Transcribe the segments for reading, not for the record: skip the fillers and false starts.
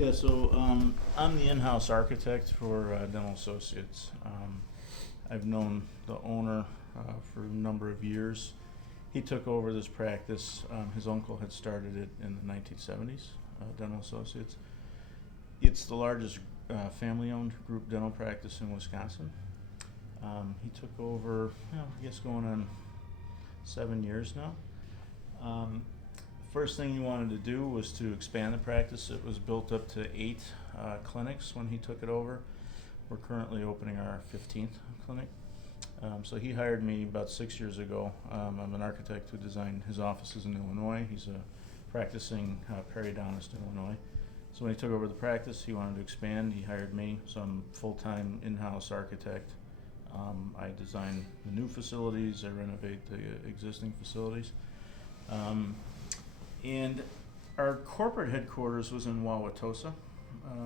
Yeah, so I'm the in-house architect for Dental Associates. I've known the owner for a number of years. He took over this practice. His uncle had started it in the 1970s, Dental Associates. It's the largest family-owned group dental practice in Wisconsin. He took over, I guess going on 7 years now. First thing he wanted to do was to expand the practice. It was built up to 8 clinics when he took it over. We're currently opening our 15th clinic. So he hired me about 6 years ago. I'm an architect who designed his offices in Illinois. He's a practicing periodontist in Illinois. So when he took over the practice, he wanted to expand. He hired me, so I'm full-time in-house architect. I design the new facilities. I renovate the existing facilities. And our corporate headquarters was in Wauwatosa.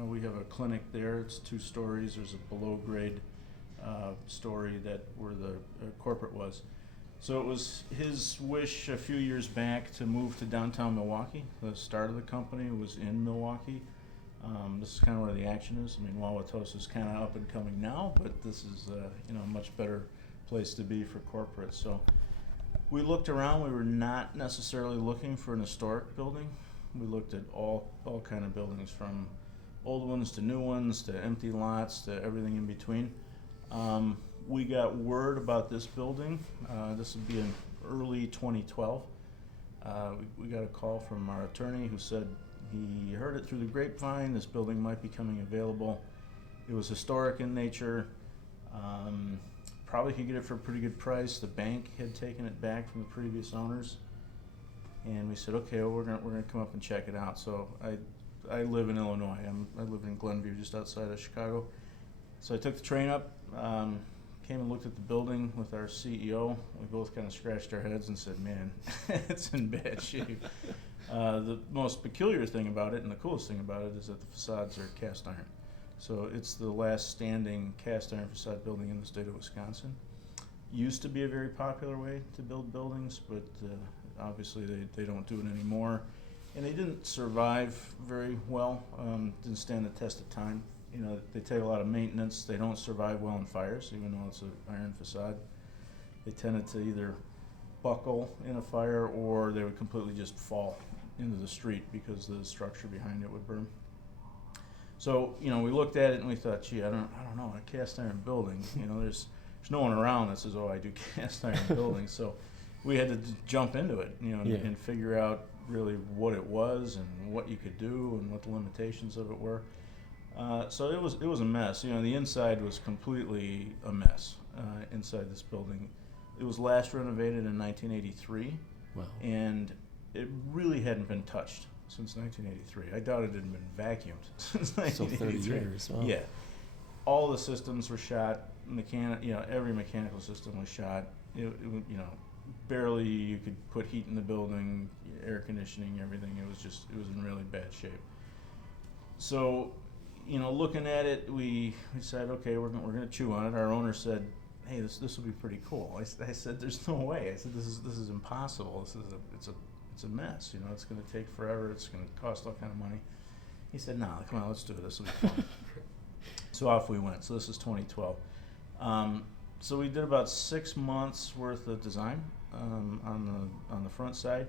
We have a clinic there. It's 2 stories. There's a below grade story that where the corporate was. So it was his wish a few years back to move to downtown Milwaukee. The start of the company was in Milwaukee. This is kind of where the action is. I mean, Wauwatosa is kind of up and coming now, but this is a much better place to be for corporate. So we looked around. We were not necessarily looking for an historic building. We looked at all kind of buildings, from old ones to new ones to empty lots to everything in between. We got word about this building. This would be in early 2012. We got a call from our attorney who said he heard it through the grapevine. This building might be coming available. It was historic in nature. Probably could get it for a pretty good price. The bank had taken it back from the previous owners, and we said, okay, well, we're gonna come up and check it out. So I live in Illinois. I live in Glenview, just outside of Chicago. So I took the train up, came and looked at the building with our CEO. We both kind of scratched our heads and said, man, it's in bad shape. The most peculiar thing about it and the coolest thing about it is that the facades are cast iron. So it's the last standing cast iron facade building in the state of Wisconsin. Used to be a very popular way to build buildings, but obviously they don't do it anymore. And they didn't survive very well, didn't stand the test of time. They take a lot of maintenance. They don't survive well in fires, even though it's an iron facade. They tended to either buckle in a fire, or they would completely just fall into the street because the structure behind it would burn. So, we looked at it and we thought, gee, I don't know, a cast iron building, there's no one around that says, oh, I do cast iron buildings. So we had to jump into it, and figure out really what it was and what you could do and what the limitations of it were. So it was a mess. The inside was completely a mess inside this building. It was last renovated in 1983. Wow. And it really hadn't been touched since 1983. I doubt it had been vacuumed since 1983. So 30 years. Wow. Yeah. All the systems were shot. Every mechanical system was shot. It barely you could put heat in the building, air conditioning, everything. It was in really bad shape. So, looking at it, we said, okay, we're gonna chew on it. Our owner said, hey, this will be pretty cool. I said, there's no way. I said, this is impossible. It's a mess. It's going to take forever. It's going to cost all kind of money. He said, no, come on, let's do it. This will be fun. So off we went. So this is 2012. So we did about 6 months worth of design on the front side.